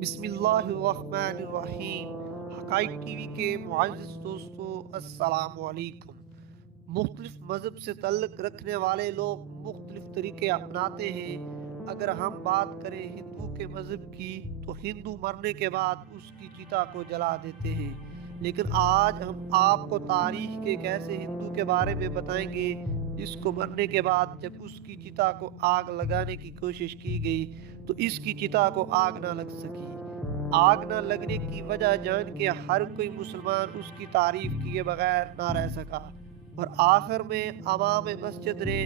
بسم اللہ الرحمن الرحیم۔ حقائق ٹی وی کے معزز دوستو، السلام علیکم۔ مختلف مذہب سے تعلق رکھنے والے لوگ مختلف طریقے اپناتے ہیں۔ اگر ہم بات کریں ہندو کے مذہب کی تو ہندو مرنے کے بعد اس کی چتا کو جلا دیتے ہیں، لیکن آج ہم آپ کو تاریخ کے ایک ایسے ہندو کے بارے میں بتائیں گے جس کو مرنے کے بعد جب اس کی چتا کو آگ لگانے کی کوشش کی گئی تو اس کی چتا کو آگ نہ لگ سکی۔ آگ نہ لگنے کی وجہ جان کے ہر کوئی مسلمان اس کی تعریف کیے بغیر نہ رہ سکا، اور آخر میں امام مسجد نے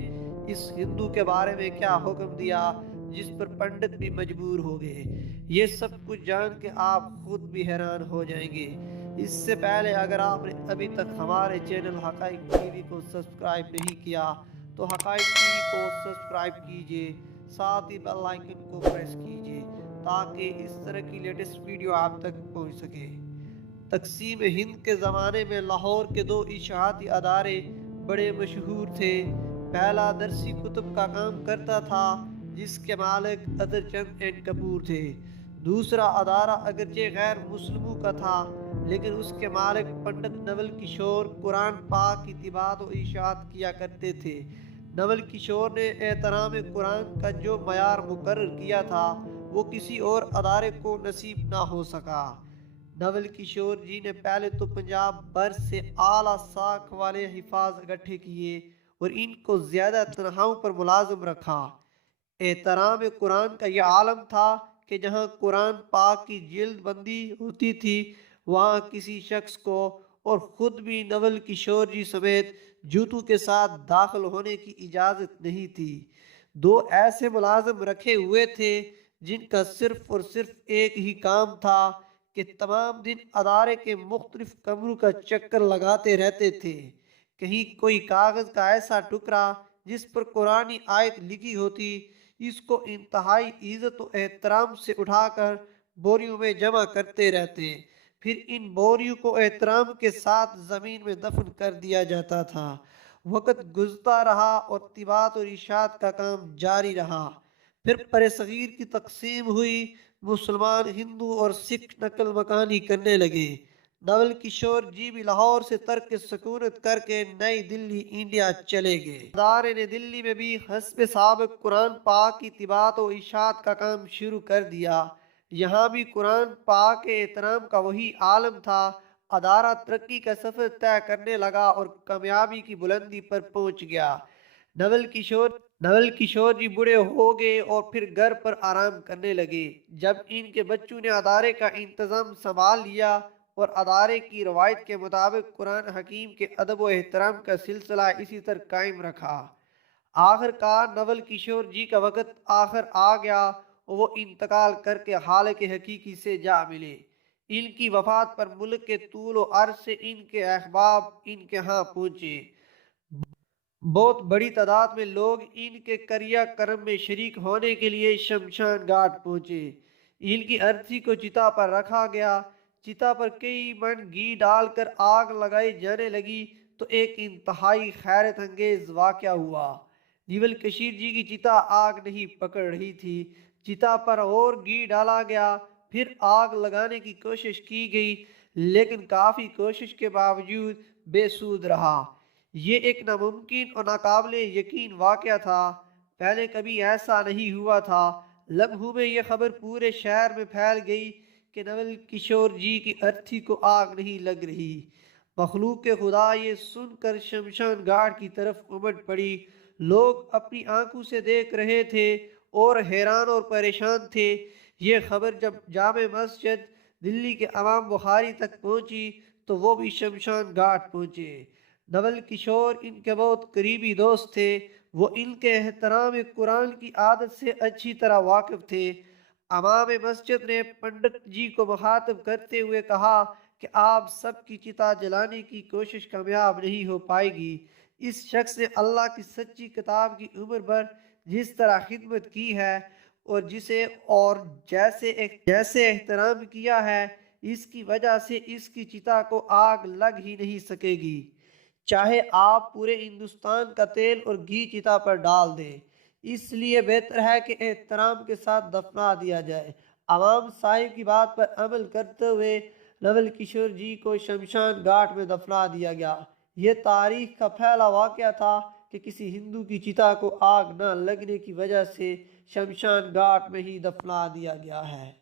اس ہندو کے بارے میں کیا حکم دیا جس پر پنڈت بھی مجبور ہو گئے۔ یہ سب کچھ جان کے آپ خود بھی حیران ہو جائیں گے۔ اس سے پہلے اگر آپ نے ابھی تک ہمارے چینل حقائق ٹی وی کو سبسکرائب نہیں کیا تو حقائق ٹی وی کو سبسکرائب کیجئے، ساتھ ہی بیل آئیکن کو پریس کیجئے تاکہ اس طرح کی لیٹسٹ ویڈیو آپ تک پہنچ سکے۔ تقسیم ہند کے زمانے میں لاہور کے دو اشاعتی ادارے بڑے مشہور تھے۔ پہلا درسی کتب کا کام کرتا تھا جس کے مالک ادر چند اینڈ کپور تھے۔ دوسرا ادارہ اگرچہ غیر مسلموں کا تھا لیکن اس کے مالک پنڈت نول کشور قرآن پاک کی طباعت و اشاعت کیا کرتے تھے۔ نول کشور نے احترام قرآن کا جو معیار مقرر کیا تھا وہ کسی اور ادارے کو نصیب نہ ہو سکا۔ نول کشور جی نے پہلے تو پنجاب بھر سے اعلیٰ ساکھ والے حفاظ اکٹھے کیے اور ان کو زیادہ تنخواہوں پر ملازم رکھا۔ احترام قرآن کا یہ عالم تھا کہ جہاں قرآن پاک کی جلد بندی ہوتی تھی وہاں کسی شخص کو اور خود بھی نول کشور جی سمیت جوتوں کے ساتھ داخل ہونے کی اجازت نہیں تھی۔ دو ایسے ملازم رکھے ہوئے تھے جن کا صرف اور صرف ایک ہی کام تھا کہ تمام دن ادارے کے مختلف کمروں کا چکر لگاتے رہتے تھے۔ کہیں کوئی کاغذ کا ایسا ٹکڑا جس پر قرآنی آیت لکھی ہوتی اس کو انتہائی عزت و احترام سے اٹھا کر بوریوں میں جمع کرتے رہتے، پھر ان بوریوں کو احترام کے ساتھ زمین میں دفن کر دیا جاتا تھا۔ وقت گزرتا رہا اور طباعت اور اشاعت کا کام جاری رہا۔ پھر برصغیر کی تقسیم ہوئی، مسلمان، ہندو اور سکھ نقل مکانی کرنے لگے۔ نول کشور جی بھی لاہور سے ترک سکونت کر کے نئی دلی انڈیا چلے گئے۔ ادارے نے دلی میں بھی حسب سابق قرآن پاک کی طباعت و اشاعت کا کام شروع کر دیا۔ یہاں بھی قرآن پاک کے احترام کا وہی عالم تھا۔ ادارہ ترقی کا سفر طے کرنے لگا اور کامیابی کی بلندی پر پہنچ گیا۔ نول کشور جی بوڑھے ہو گئے اور پھر گھر پر آرام کرنے لگے۔ جب ان کے بچوں نے ادارے کا انتظام سنبھال لیا اور ادارے کی روایت کے مطابق قرآن حکیم کے ادب و احترام کا سلسلہ اسی طرح قائم رکھا، آخر کار نول کشور جی کا وقت آخر آ گیا اور وہ انتقال کر کے خالق حقیقی سے جا ملے۔ ان کی وفات پر ملک کے طول و عرض سے ان کے احباب ان کے ہاں پہنچے۔ بہت بڑی تعداد میں لوگ ان کے کریا کرم میں شریک ہونے کے لیے شمشان گھاٹ پہنچے۔ ان کی ارتھی کو چتا پر رکھا گیا۔ چتا پر کئی من گھی ڈال کر آگ لگائی جانے لگی تو ایک انتہائی حیرت انگیز واقعہ ہوا۔ نول کشور جی کی چتا آگ نہیں پکڑ رہی تھی۔ چتا پر اور گھی ڈالا گیا، پھر آگ لگانے کی کوشش کی گئی لیکن کافی کوشش کے باوجود بے سود رہا۔ یہ ایک ناممکن اور ناقابل یقین واقعہ تھا۔ پہلے کبھی ایسا نہیں ہوا تھا۔ لمحوں میں یہ خبر پورے شہر میں پھیل گئی کہ نول کشور جی کی ارتھی کو آگ نہیں لگ رہی۔ مخلوق خدا یہ سن کر شمشان گھاٹ کی طرف امٹ پڑی۔ لوگ اپنی آنکھوں سے دیکھ رہے تھے اور حیران اور پریشان تھے۔ یہ خبر جب جامع مسجد دلی کے امام بخاری تک پہنچی تو وہ بھی شمشان گھاٹ پہنچے۔ نول کشور ان کے بہت قریبی دوست تھے۔ وہ ان کے احترام قرآن کی عادت سے اچھی طرح واقف تھے۔ امام مسجد نے پنڈت جی کو مخاطب کرتے ہوئے کہا کہ آپ سب کی چتا جلانے کی کوشش کامیاب نہیں ہو پائے گی۔ اس شخص نے اللہ کی سچی کتاب کی عمر بھر جس طرح خدمت کی ہے اور جسے اور جیسے احترام کیا ہے اس کی وجہ سے اس کی چتا کو آگ لگ ہی نہیں سکے گی، چاہے آپ پورے ہندوستان کا تیل اور گھی چتا پر ڈال دیں۔ اس لیے بہتر ہے کہ احترام کے ساتھ دفنا دیا جائے۔ عوام صاحب کی بات پر عمل کرتے ہوئے نول کشور جی کو شمشان گھاٹ میں دفنا دیا گیا۔ یہ تاریخ کا پہلا واقعہ تھا کہ کسی ہندو کی چتا کو آگ نہ لگنے کی وجہ سے شمشان گھاٹ میں ہی دفنا دیا گیا ہے۔